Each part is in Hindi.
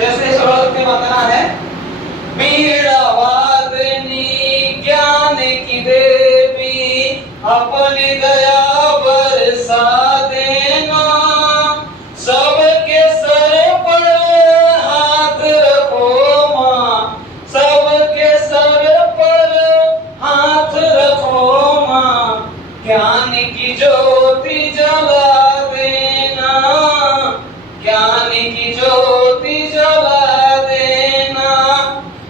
जैसे सर्वोत्तम वंदना है, वीरवादिनी ज्ञान की देवी अपनी दया बरसा देना, सबके सर पर हाथ रखो माँ, सबके सर पर हाथ रखो माँ, ज्ञान की ज्योति जला देना, ज्ञान की ज्योति जला देना।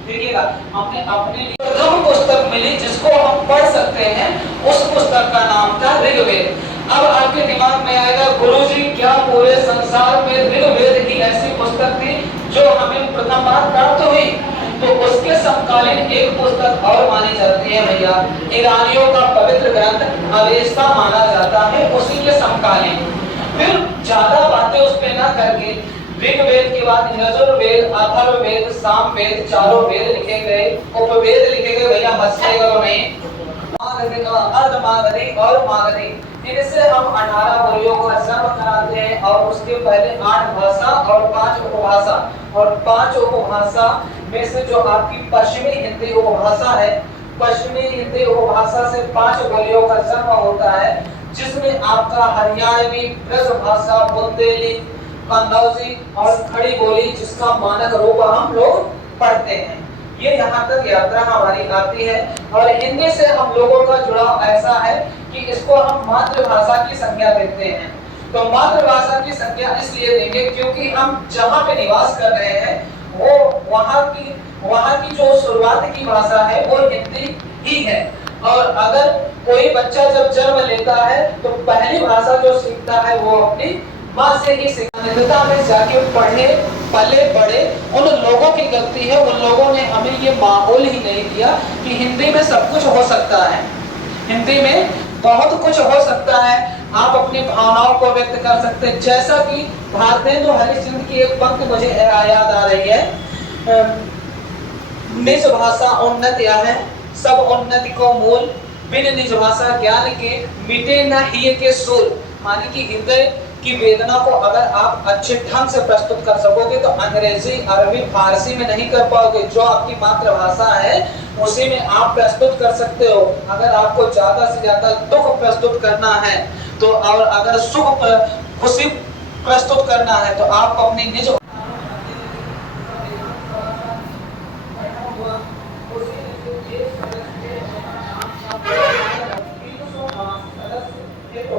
देखिएगा, हमने अपने प्रथम पुस्तक मिली जिसको हम पढ़ सकते हैं, उस पुस्तक का नाम था ऋग्वेद। अब आपके दिमाग में आएगा, गुरुजी क्या पूरे संसार में ऋग्वेद ही ऐसी पुस्तक थी जो हमें प्रथम बार प्राप्त हुई? तो उसके समकालीन एक पुस्तक और मानी जाती है भैया, ईरानियों का पवित्र ग्रंथ अवेस्ता माना जाता है, उसी के समकालीन। फिर ज्यादा बातें उस पे ना करके ऋग्वेद के बाद यजुर्वेद, अथर्ववेद, सामवेद, चारों वेद लिखे गए, उपवेद लिखे गए। भैया हंसिएगा तो नहीं, अर्धमागधी और मागधी, इनसे हम 18 वर्गों का जन्म कराते हैं और उसके पहले 8 भाषा और 5 उपभाषा, और 5 उपभाषा में से जो आपकी पश्चिमी हिंदी उपभाषा है, पश्चिमी हिंदी उपभाषा से 5 बोलियों का जन्म होता है, जिसमें आपका हरियाणवी, ब्रज भाषा, बुंदेली, कन्नौजी और खड़ी बोली, जिसका मानक रूप हम लोग पढ़ते हैं। ये यहाँ तक यात्रा हमारी आती है। और हिंदी से हम लोगों का जुड़ाव ऐसा है कि इसको हम मातृभाषा की संज्ञा देते हैं। तो मातृभाषा की संज्ञा इसलिए देंगे क्योंकि हम जहाँ पे निवास कर रहे हैं वो वहाँ की जो शुरुआत की भाषा है वो हिंदी ही है। और अगर कोई बच्चा जब जन्म लेता है तो पहली भाषा जो सीखता है वो अपनी माँ से ही सीखता में जाके पढ़े पले बड़े। उन लोगों की गलती है, उन लोगों ने हमें ये माहौल ही नहीं दिया कि हिंदी में सब कुछ हो सकता है, हिंदी में बहुत कुछ हो सकता है, आप अपनी भावनाओं को व्यक्त कर सकते हैं। जैसा कि भारतेंदु हरिश्चंद्र की एक पंक्ति मुझे याद आ रही है, निज भाषा उन्नत या है, सब उन्नति को मूल, बिन निज भाषा ज्ञान के मिटे न हिय के सूल। माने कि हृदय की वेदना को अगर आप अच्छे ढंग से प्रस्तुत कर सकोगे तो अंग्रेजी, अरबी, फारसी में नहीं कर पाओगे। जो आपकी मातृभाषा है उसी में आप प्रस्तुत कर सकते हो। अगर आपको ज्यादा से ज्यादा दुख प्रस्तुत करना है तो, और अगर सुख खुशी प्रस्तुत करना है तो आपको अपनी निज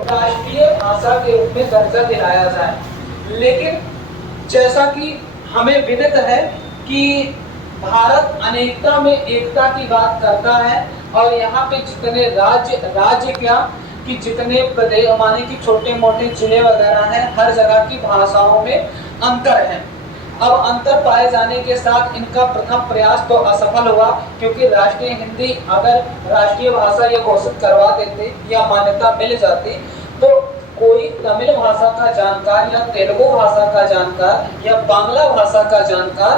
राष्ट्रीय भाषा के रूप में दर्जा दिलाया जाए। लेकिन जैसा कि हमें विदित है कि भारत अनेकता में एकता की बात करता है, और यहाँ पे जितने राज्य क्या कि जितने प्रदेश माने कि छोटे मोटे जिले वगैरह हैं, हर जगह की भाषाओं में अंतर है। अब अंतर पाए जाने के साथ इनका प्रथम प्रयास तो असफल हुआ, क्योंकि राष्ट्रीय हिंदी अगर राष्ट्रीय भाषा ये घोषित करवा देते या मान्यता मिल जाती तो कोई तमिल भाषा का जानकार या तेलुगु भाषा का जानकार या बांग्ला भाषा का जानकार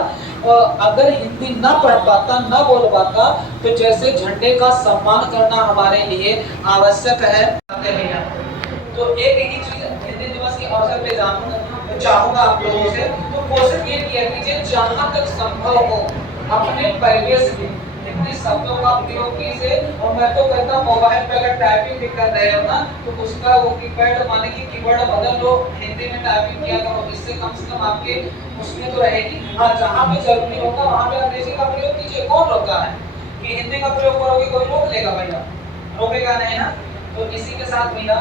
अगर हिंदी ना पढ़ पाता, ना बोल पाता, तो जैसे झंडे का सम्मान करना हमारे लिए आवश्यक है। तो एक ही चीज हिंदी दिवस के अवसर पे चाहूंगा आप लोगों से, तो कोशिश ये किया कीजिए जहाँ तक संभव हो अपने परिवेश में हिंदी शब्दों का प्रयोग कीजिए। और मैं तो कहता हूँ मोबाइल पे अगर टाइपिंग भी कर रहे हो ना तो उसका वो कीपैड माने कि कीवर्ड बदल लो, हिंदी में टाइपिंग किया करो, इससे कम से कम आपके उसमें तो रहेगी। हाँ, जहाँ पे जरूरी होगा वहाँ पे अंग्रेजी का प्रयोग कीजिए। कौन रोका है कि हिंदी का प्रयोग करोगे? कोई रोक लेगा भैया? रोकेगा नहीं ना। तो इसी के साथ भैया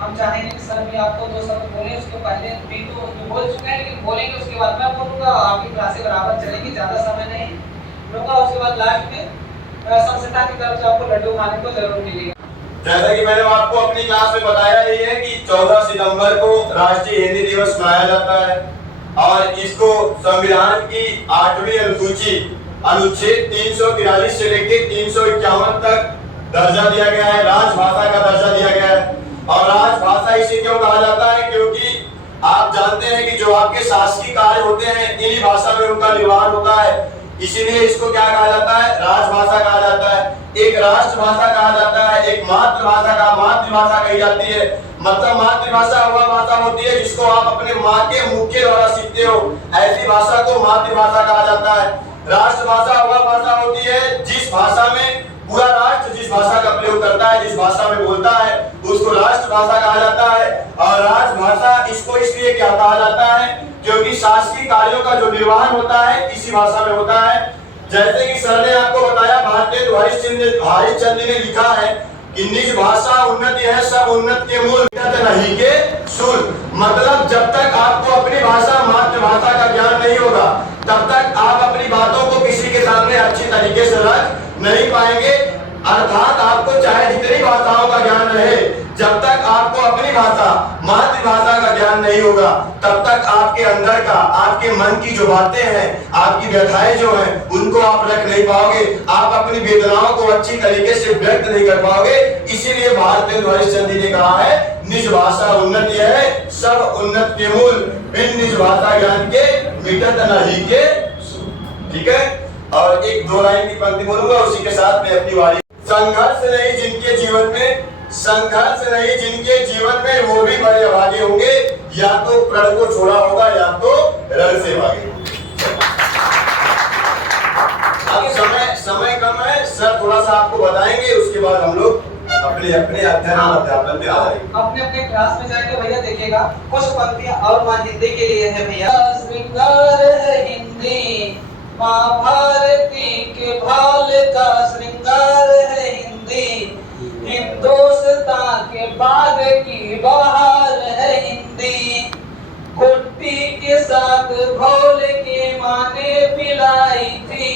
हम चाहेंगे कि सर भी आपको 2 शब्द बोले, उसके पहले भी तो बोल चुके हैं, लेकिन बोलेंगे उसके बाद मैं बोलूँगा, आपकी क्लासें बराबर चलेगी, ज़्यादा समय नहीं लूँगा। उसके बाद लास्ट में संस्था की तरफ से आपको लड्डू खाने को जरूर मिलेगा। जैसा कि मैंने आपको अपनी क्लास में बताया ही है कि 14 सितंबर को राष्ट्रीय हिंदी दिवस मनाया जाता है, और इसको संविधान की 8वीं अनुसूची अनुच्छेद 343 से लेकर 351 तक दर्जा दिया गया है, राजभाषा का दर्जा दिया गया है। और राजभाषा इसे क्यों कहा जाता है? क्योंकि आप जानते हैं कि जो आपके शासकीय कार्य होते हैं इन्हीं भाषा में उनका निर्वहन होता है। इसीलिए इसको क्या कहा जाता है? राजभाषा कहा जाता है। एक राष्ट्रभाषा कहा जाता है, एक मातृभाषा कही जाती है। मतलब मातृभाषा वह भाषा होती है जिसको आप अपने माँ के मुख के द्वारा सीखते हो, ऐसी भाषा को मातृभाषा कहा जाता है। राष्ट्रभाषा वह भाषा होती है जिस भाषा में पूरा राष्ट्र जिस भाषा का प्रयोग करता है, जिस भाषा में बोलता है, उसको राष्ट्रभाषा कहा जाता है। और राजभाषा इसको इसलिए क्या कहा जाता है क्योंकि शासकीय कार्यों का जो निर्वहन होता है इसी भाषा में होता है। जैसे कि सर ने आपको बताया, भारतेंदु हरिश्चंद्र ने लिखा है कि निज भाषा उन्नति है, सब उन्नत के मूल, नहीं के सूल। मतलब जब तक आपको अपनी भाषा मातृभाषा का ज्ञान नहीं होगा तब तक आप अपनी बातों को किसी के सामने अच्छी तरीके से रख नहीं पाएंगे। अर्थात आपको चाहे जितनी भाषाओं का ज्ञान रहे, जब तक आपको अपनी भाषा मातृभाषा का ज्ञान नहीं होगा तब तक आपके अंदर का, आपके मन की जो बातें हैं, आपकी व्यथाएं जो हैं, उनको आप रख नहीं पाओगे। आप अपनी वेदनाओं को अच्छी तरीके से व्यक्त नहीं कर पाओगे। इसीलिए भारतेंदु हरिश्चंद्र ने कहा है, निज भाषा उन्नति है, सब उन्नत के मूल, बिन निज भाषा ज्ञान के मिटत नहीं के सूल। ठीक है। और एक दो लाइन की पंक्ति बोलूंगा, उसी के साथ मैं अपनी वारी। संघर्ष नहीं जिनके जीवन में, संघर्ष नहीं जिनके जीवन में, वो भी बड़े अभागे होंगे, या तो प्रण को छोड़ा होगा या तो रण से भागे। अब समय कम है, सर थोड़ा सा आपको बताएंगे, उसके बाद हम लोग अपने अध्ययन और अध्यापन में आ जाएंगे। अपने क्लास में जाएंगे भैया, देखिएगा कुछ पंक्तियां और मां हिंदी के लिए है भैया। श्रृंगार है हिंदी, माँ भारती के भाल का श्रृंगार है हिंदी, हिंदुस्तां के बाग की बहार है हिंदी। कुट्टी के साथ घोल के माँ ने पिलाई थी,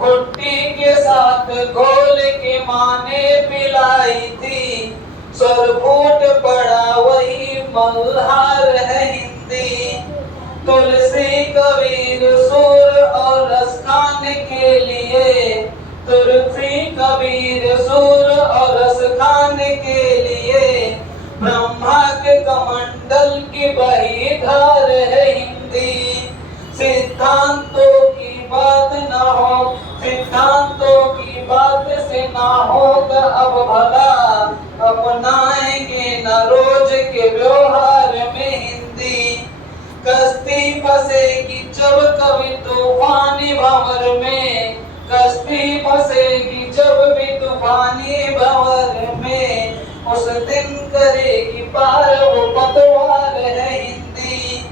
कुट्टी के साथ घोल के माँ ने पिलाई थी। सर फूट पड़ा वही मल्हार है हिंदी। तुलसी कबीर सुर और रस खाने के लिए, तुलसी कबीर सुर और रस खाने के लिए, ब्रह्मा के कमंडल की बही धार है हिंदी। सिद्धांतों की बात न हो, सिद्धांतों की बात से ना होगा अब भला, अपनाएंगे न रोज के व्यवहार में हिंदी। कश्ती फंसेगी जब कभी तूफानी भंवर में, कश्ती फंसेगी जब भी तूफानी भंवर में, उस दिन करेगी पार वो पतवार है हिंदी।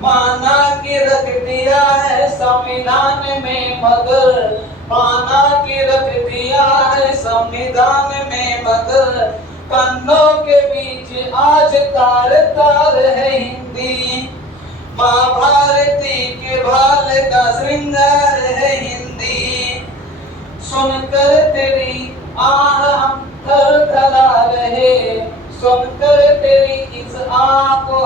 माना कि रख दिया है संविधान में मगर, माना कि रख दिया है संविधान में मगर, पन्नों के बीच आज तार तार है हिंदी। माँ भारती के भाल का श्रृंगार है हिंदी। सुनकर तेरी आह हम थरथरा रहे, सुनकर तेरी इस आह को